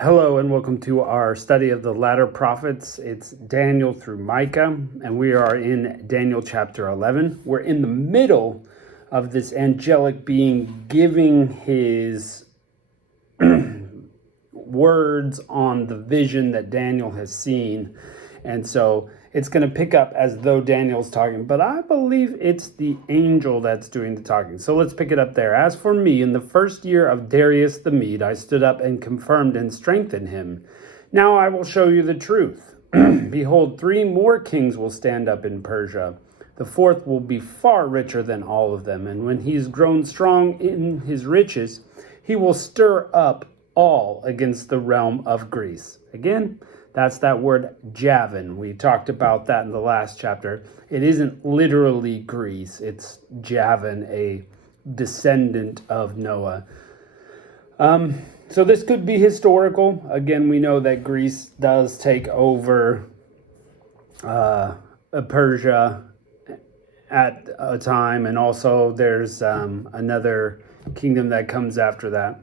Hello and welcome to our study of the latter prophets. It's Daniel through Micah, and we are in Daniel chapter 11. We're in the middle of this angelic being giving his words on the vision that Daniel has seen. And so it's going to pick up as though Daniel's talking, but I believe it's the angel that's doing the talking. So let's pick it up there. As for me, in the first year of Darius the Mede, I stood up and confirmed and strengthened him. Now I will show you the truth. Behold, 3 more kings will stand up in Persia. The 4th will be far richer than all of them. And when he's grown strong in his riches, he will stir up all against the realm of Greece. Again, that's that word Javan. We talked about that in the last chapter. It isn't literally Greece. It's Javan, a descendant of Noah. So this could be historical. Again, we know that Greece does take over Persia at a time. And also there's another kingdom that comes after that.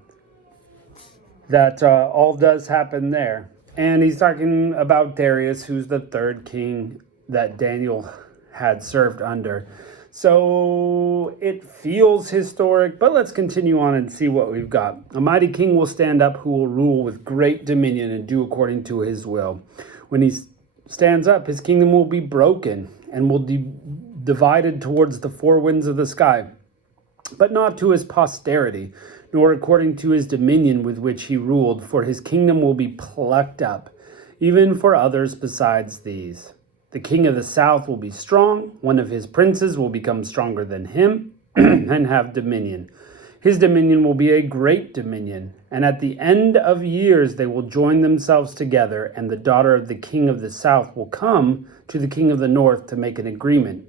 That all does happen there. And he's talking about Darius, who's the 3rd king that Daniel had served under. So it feels historic, but let's continue on and see what we've got. A mighty king will stand up who will rule with great dominion and do according to his will. When he stands up, his kingdom will be broken and will be divided towards the 4 winds of the sky, but not to his posterity, nor according to his dominion with which he ruled, for his kingdom will be plucked up, even for others besides these. The king of the south will be strong, one of his princes will become stronger than him, and have dominion. His dominion will be a great dominion, and at the end of years they will join themselves together, and the daughter of the king of the south will come to the king of the north to make an agreement.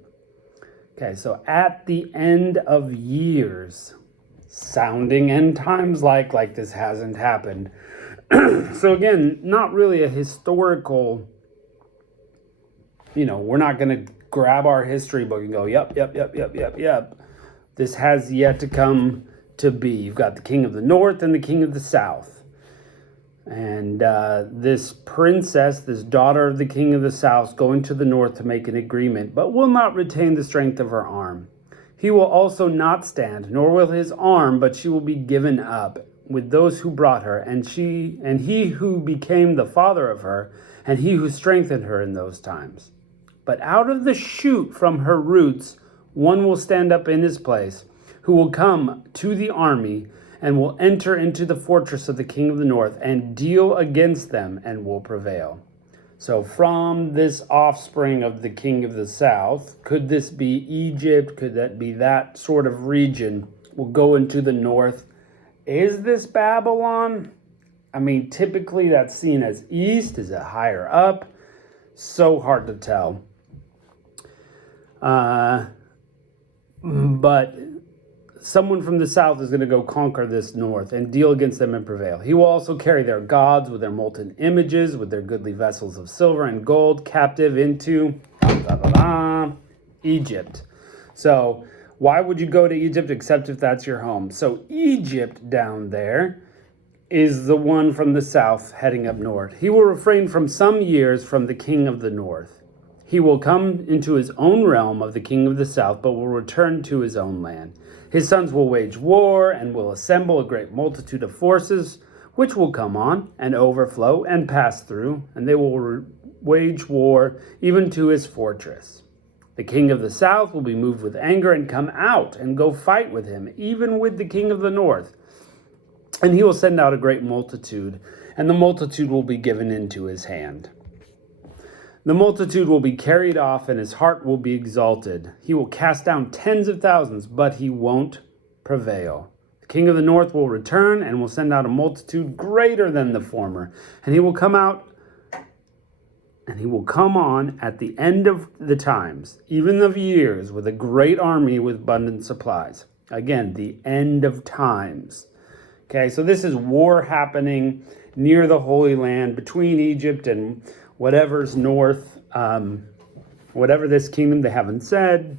Okay, so at the end of years, sounding end times like this hasn't happened. So again, not really a historical, we're not going to grab our history book and go, yep. This has yet to come to be. You've got the king of the north and the king of the south. And this princess, this daughter of the king of the south, going to the north to make an agreement, but will not retain the strength of her arm. He will also not stand, nor will his arm, but she will be given up with those who brought her, and he who became the father of her, and he who strengthened her in those times. But out of the shoot from her roots, one will stand up in his place, who will come to the army, and will enter into the fortress of the king of the north, and deal against them, and will prevail. So from this offspring of the king of the south, could this be Egypt? Could that be that sort of region? We'll go into the north. Is this Babylon? I mean, typically that's seen as east. Is it higher up? So hard to tell. But someone from the south is going to go conquer this north and deal against them and prevail. He will also carry their gods with their molten images, with their goodly vessels of silver and gold, captive into Egypt. So why would you go to Egypt except if that's your home? So Egypt down there is the one from the south heading up north. He will refrain from some years from the king of the north. He will come into his own realm of the king of the south, but will return to his own land. His sons will wage war and will assemble a great multitude of forces, which will come on and overflow and pass through, and they will wage war even to his fortress. The king of the south will be moved with anger and come out and go fight with him, even with the king of the north. And he will send out a great multitude, and the multitude will be given into his hand. The multitude will be carried off, and his heart will be exalted. He will cast down tens of thousands, but he won't prevail. The king of the north will return and will send out a multitude greater than the former. And he will come out, and he will come on at the end of the times, even of years, with a great army with abundant supplies. Again, the end of times. Okay, so this is war happening near the Holy Land between Egypt and whatever's north, whatever this kingdom, they haven't said.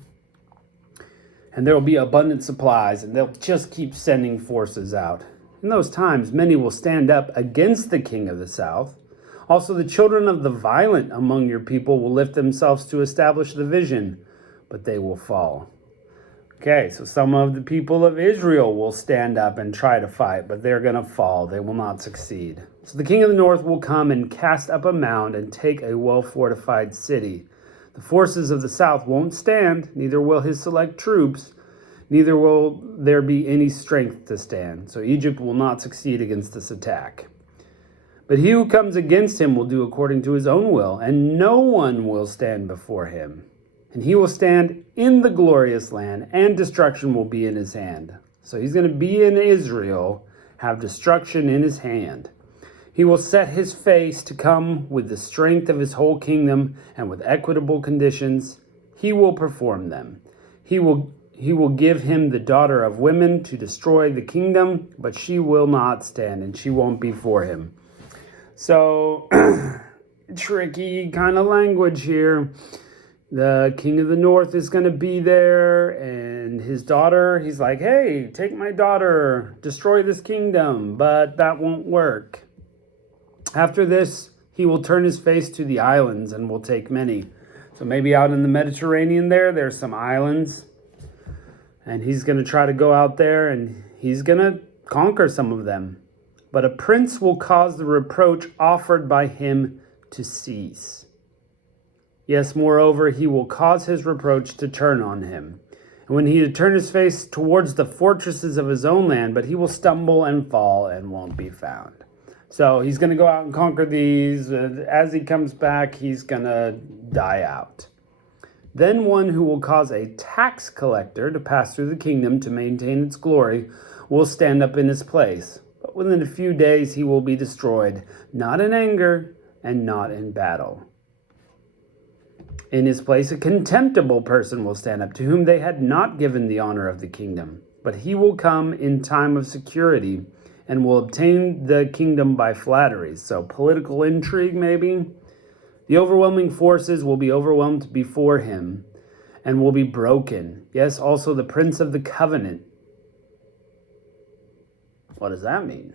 And there will be abundant supplies, and they'll just keep sending forces out. In those times, many will stand up against the king of the south. Also, the children of the violent among your people will lift themselves to establish the vision, but they will fall. Okay, so some of the people of Israel will stand up and try to fight, but they're going to fall. They will not succeed. So the king of the north will come and cast up a mound and take a well-fortified city. The forces of the south won't stand, neither will his select troops, neither will there be any strength to stand. So Egypt will not succeed against this attack. But he who comes against him will do according to his own will, and no one will stand before him. And he will stand in the glorious land, and destruction will be in his hand. So he's going to be in Israel, have destruction in his hand. He will set his face to come with the strength of his whole kingdom, and with equitable conditions, he will perform them. He will give him the daughter of women to destroy the kingdom, but she will not stand, and she won't be for him. So, tricky kind of language here. The king of the north is going to be there, and his daughter, he's like, hey, take my daughter, destroy this kingdom, but that won't work. After this, he will turn his face to the islands and will take many. So maybe out in the Mediterranean there's some islands, and he's going to try to go out there, and he's going to conquer some of them. But a prince will cause the reproach offered by him to cease. Yes, moreover, he will cause his reproach to turn on him. And when he had turned his face towards the fortresses of his own land, but he will stumble and fall and won't be found. So he's going to go out and conquer these. As he comes back, he's going to die out. Then one who will cause a tax collector to pass through the kingdom to maintain its glory will stand up in his place. But within a few days he will be destroyed, not in anger and not in battle. In his place, a contemptible person will stand up, to whom they had not given the honor of the kingdom. But he will come in time of security and will obtain the kingdom by flatteries. So political intrigue, maybe. The overwhelming forces will be overwhelmed before him and will be broken. Yes, also the prince of the covenant. What does that mean?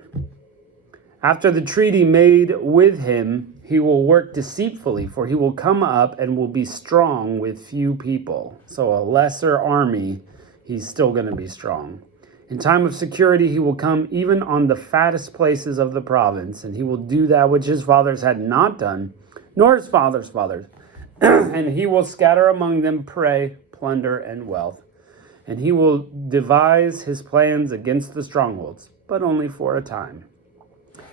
After the treaty made with him, he will work deceitfully, for he will come up and will be strong with few people. So a lesser army, he's still going to be strong. In time of security, he will come even on the fattest places of the province, and he will do that which his fathers had not done, nor his fathers' fathers. And he will scatter among them prey, plunder, and wealth. And he will devise his plans against the strongholds, but only for a time.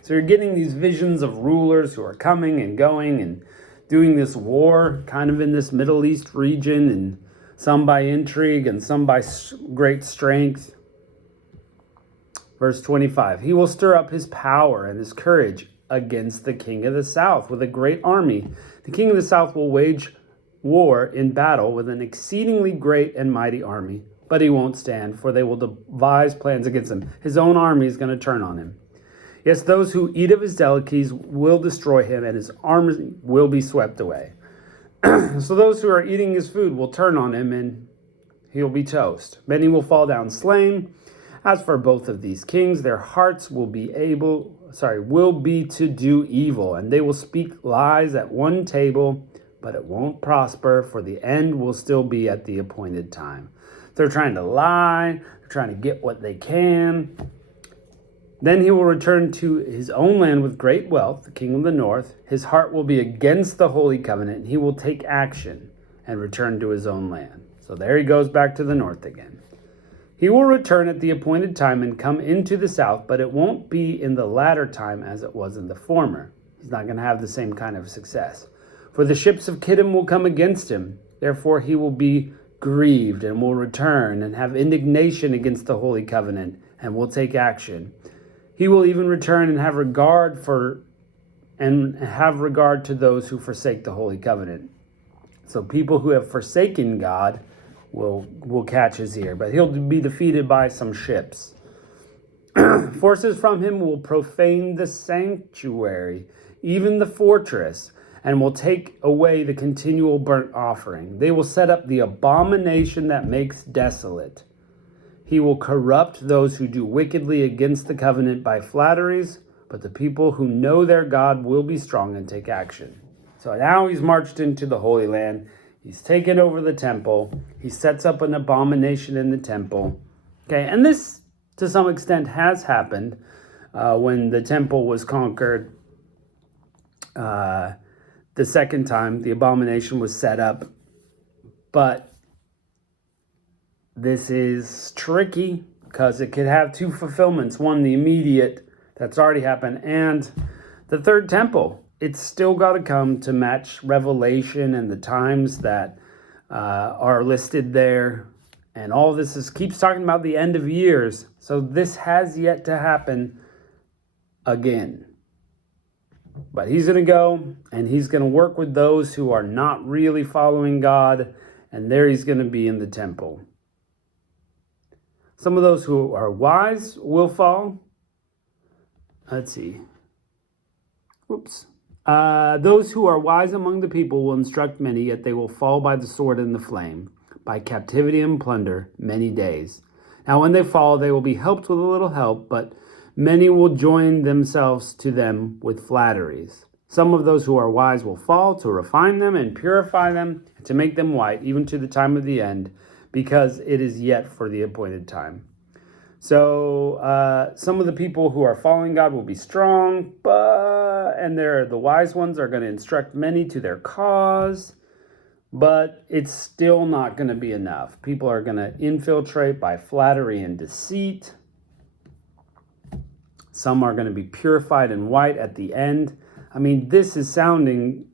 So you're getting these visions of rulers who are coming and going and doing this war kind of in this Middle East region, and some by intrigue and some by great strength. Verse 25, he will stir up his power and his courage against the king of the south with a great army. The king of the south will wage war in battle with an exceedingly great and mighty army, but he won't stand, for they will devise plans against him. His own army is going to turn on him. Yes, those who eat of his delicacies will destroy him, and his army will be swept away. So those who are eating his food will turn on him, and he'll be toast. Many will fall down slain. As for both of these kings, their hearts will be to do evil, and they will speak lies at one table, but it won't prosper, for the end will still be at the appointed time. They're trying to lie, they're trying to get what they can. Then he will return to his own land with great wealth, the king of the north. His heart will be against the holy covenant, and he will take action and return to his own land. So there he goes back to the north again. He will return at the appointed time and come into the south, but it won't be in the latter time as it was in the former. He's not going to have the same kind of success. For the ships of Kittim will come against him. Therefore he will be grieved and will return and have indignation against the holy covenant and will take action. He will even return and have regard to those who forsake the holy covenant. So people who have forsaken God will catch his ear, but he'll be defeated by some ships. Forces from him will profane the sanctuary, even the fortress, and will take away the continual burnt offering. They will set up the abomination that makes desolate. He will corrupt those who do wickedly against the covenant by flatteries, but the people who know their God will be strong and take action. So now he's marched into the Holy Land. He's taken over the temple. He sets up an abomination in the temple. Okay, and this, to some extent, has happened when the temple was conquered. The second time, the abomination was set up. But this is tricky because it could have two fulfillments. One, the immediate, that's already happened, and the third temple. It's still got to come to match Revelation and the times that are listed there. And all this keeps talking about the end of years. So this has yet to happen again. But he's going to go and he's going to work with those who are not really following God. And there he's going to be in the temple. Some of those who are wise will fall. Let's see. Whoops. Those who are wise among the people will instruct many, yet they will fall by the sword and the flame, by captivity and plunder, many days. Now when they fall, they will be helped with a little help, but many will join themselves to them with flatteries. Some of those who are wise will fall to refine them and purify them, to make them white, even to the time of the end, because it is yet for the appointed time. So some of the people who are following God will be strong, and the wise ones are going to instruct many to their cause, but it's still not going to be enough. People are going to infiltrate by flattery and deceit. Some are going to be purified and white at the end. I mean, this is sounding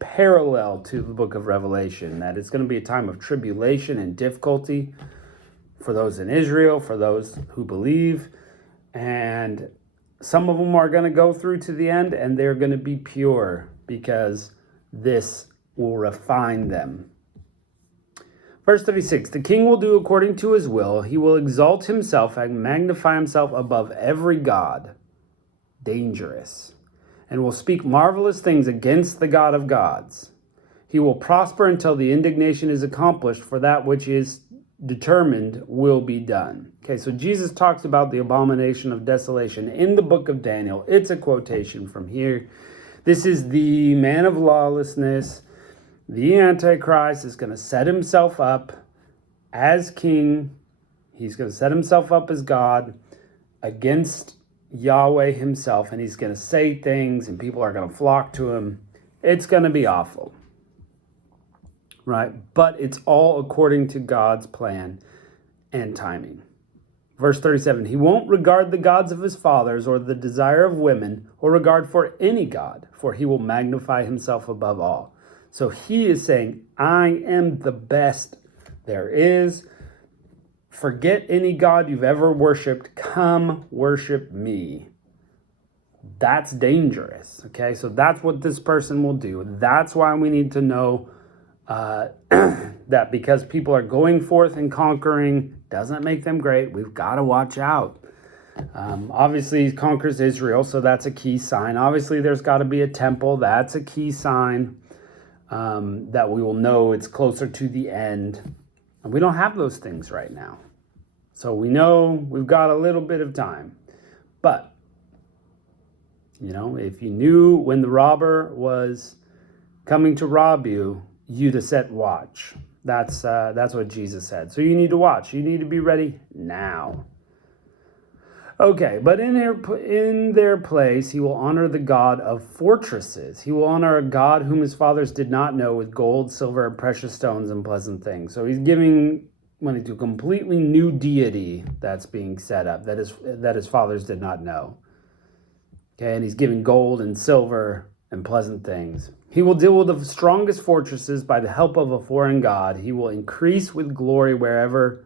parallel to the book of Revelation, that it's going to be a time of tribulation and difficulty for those in Israel, for those who believe. And some of them are going to go through to the end, and they're going to be pure because this will refine them. Verse 36, the king will do according to his will. He will exalt himself and magnify himself above every god. Dangerous. And will speak marvelous things against the God of gods. He will prosper until the indignation is accomplished, for that which is determined will be done. Okay, so Jesus talks about the abomination of desolation in the book of Daniel. It's a quotation from here. This is the man of lawlessness. The Antichrist is going to set himself up as king. He's going to set himself up as God against Yahweh himself, and he's going to say things, and people are going to flock to him. It's going to be awful, right? But it's all according to God's plan and timing. Verse 37, he won't regard the gods of his fathers or the desire of women or regard for any god, for he will magnify himself above all. So he is saying, I am the best there is. Forget any god you've ever worshipped. Come worship me. That's dangerous. Okay, so that's what this person will do. That's why we need to know that because people are going forth and conquering doesn't make them great. We've got to watch out. Obviously, he conquers Israel, so that's a key sign. Obviously, there's got to be a temple. That's a key sign that we will know it's closer to the end. And we don't have those things right now. So we know we've got a little bit of time. But, if you knew when the robber was coming to rob you, you'd have set watch. That's what Jesus said. So you need to watch. You need to be ready now. Okay, but in their place, he will honor the God of fortresses. He will honor a God whom his fathers did not know with gold, silver, precious stones, and pleasant things. So he's giving money to a completely new deity that's being set up, that his fathers did not know. Okay, and he's giving gold and silver and pleasant things. He will deal with the strongest fortresses by the help of a foreign god. He will increase with glory whoever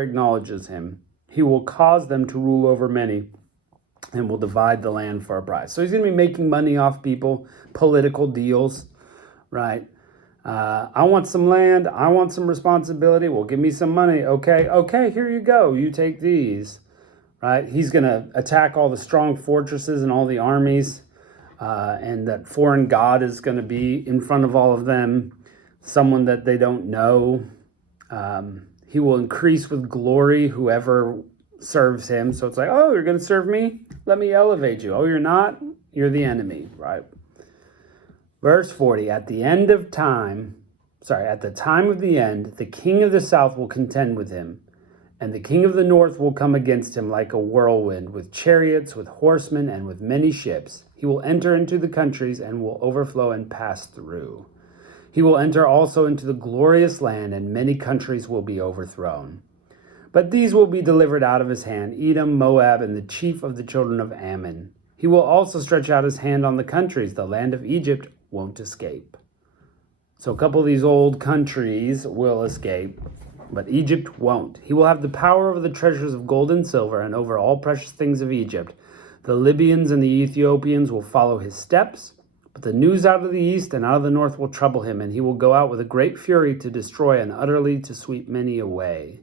acknowledges him. He will cause them to rule over many and will divide the land for a price. So he's going to be making money off people, political deals, right? I want some land. I want some responsibility. Well, give me some money. Okay, here you go. You take these, right? He's going to attack all the strong fortresses and all the armies, and that foreign god is going to be in front of all of them, someone that they don't know. He will increase with glory whoever serves him. So it's like, oh, you're going to serve me? Let me elevate you. Oh, you're not? You're the enemy, right? Verse 40, at the time of the end, the king of the south will contend with him, and the king of the north will come against him like a whirlwind, with chariots, with horsemen, and with many ships. He will enter into the countries and will overflow and pass through. He will enter also into the glorious land, and many countries will be overthrown. But these will be delivered out of his hand, Edom, Moab, and the chief of the children of Ammon. He will also stretch out his hand on the countries. The land of Egypt won't escape. So a couple of these old countries will escape, but Egypt won't. He will have the power over the treasures of gold and silver and over all precious things of Egypt. The Libyans and the Ethiopians will follow his steps, but the news out of the east and out of the north will trouble him, and he will go out with a great fury to destroy and utterly to sweep many away.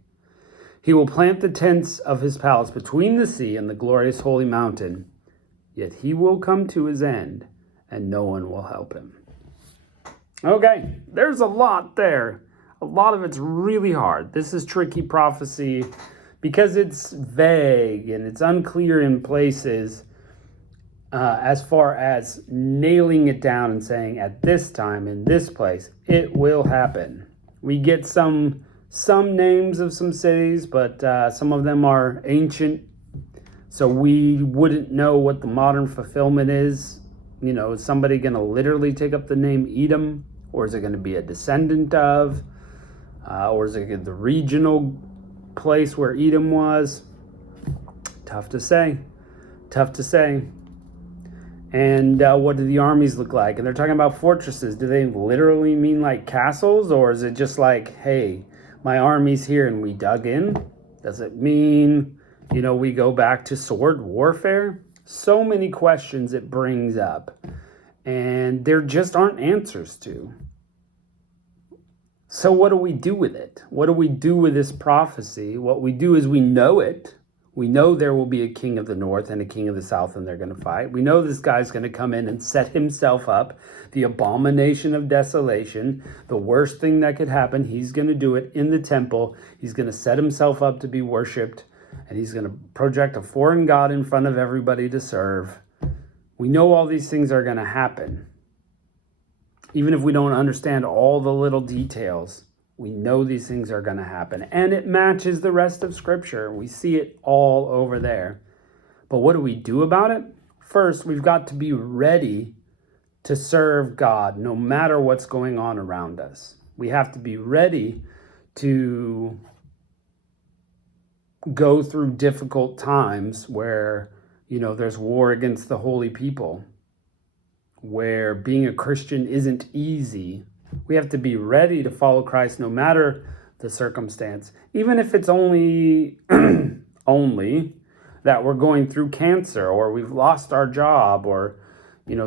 He will plant the tents of his palace between the sea and the glorious holy mountain, yet he will come to his end, and no one will help him. Okay, there's a lot there. A lot of it's really hard. This is tricky prophecy because it's vague and it's unclear in places as far as nailing it down and saying at this time, in this place, it will happen. We get some names of some cities, but some of them are ancient, so we wouldn't know what the modern fulfillment is. You know, is somebody going to literally take up the name Edom? Or is it going to be a descendant of? Or is it the regional place where Edom was? Tough to say. And what do the armies look like? And they're talking about fortresses. Do they literally mean like castles? Or is it just like, hey, my army's here and we dug in? Does it mean, we go back to sword warfare? So many questions it brings up, and there just aren't answers to. So what do we do with it? What do we do with this prophecy? What we do is we know it. We know there will be a king of the north and a king of the south, and they're going to fight. We know this guy's going to come in and set himself up, the abomination of desolation, the worst thing that could happen. He's going to do it in the temple. He's going to set himself up to be worshipped. And he's going to project a foreign god in front of everybody to serve. We know all these things are going to happen. Even if we don't understand all the little details, we know these things are going to happen. And it matches the rest of Scripture. We see it all over there. But what do we do about it? First, we've got to be ready to serve God no matter what's going on around us. We have to be ready to go through difficult times where, there's war against the holy people, where being a Christian isn't easy. We have to be ready to follow Christ no matter the circumstance, even if it's only that we're going through cancer, or we've lost our job, or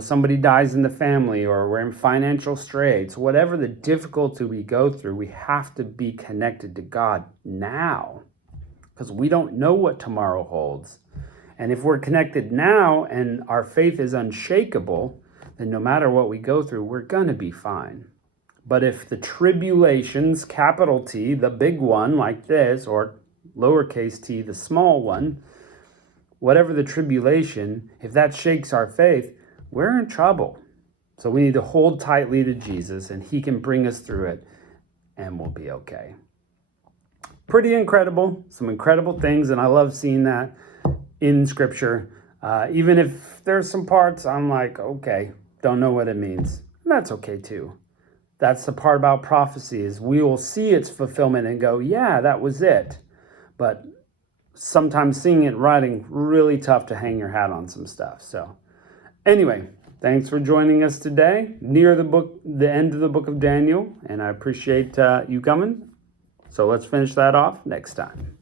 somebody dies in the family, or we're in financial straits. Whatever the difficulty we go through, we have to be connected to God now, because we don't know what tomorrow holds. And if we're connected now and our faith is unshakable, then no matter what we go through, we're going to be fine. But if the tribulations, capital T, the big one like this, or lowercase t, the small one, whatever the tribulation, if that shakes our faith, we're in trouble. So we need to hold tightly to Jesus, and he can bring us through it, and we'll be okay. Pretty incredible, some incredible things, and I love seeing that in Scripture. Even if there's some parts I'm like, okay, don't know what it means. And that's okay too. That's the part about prophecy, is we will see its fulfillment and go, yeah, that was it. But sometimes seeing it in writing, really tough to hang your hat on some stuff. So anyway, thanks for joining us today, near the end of the book of Daniel, and I appreciate you coming. So let's finish that off next time.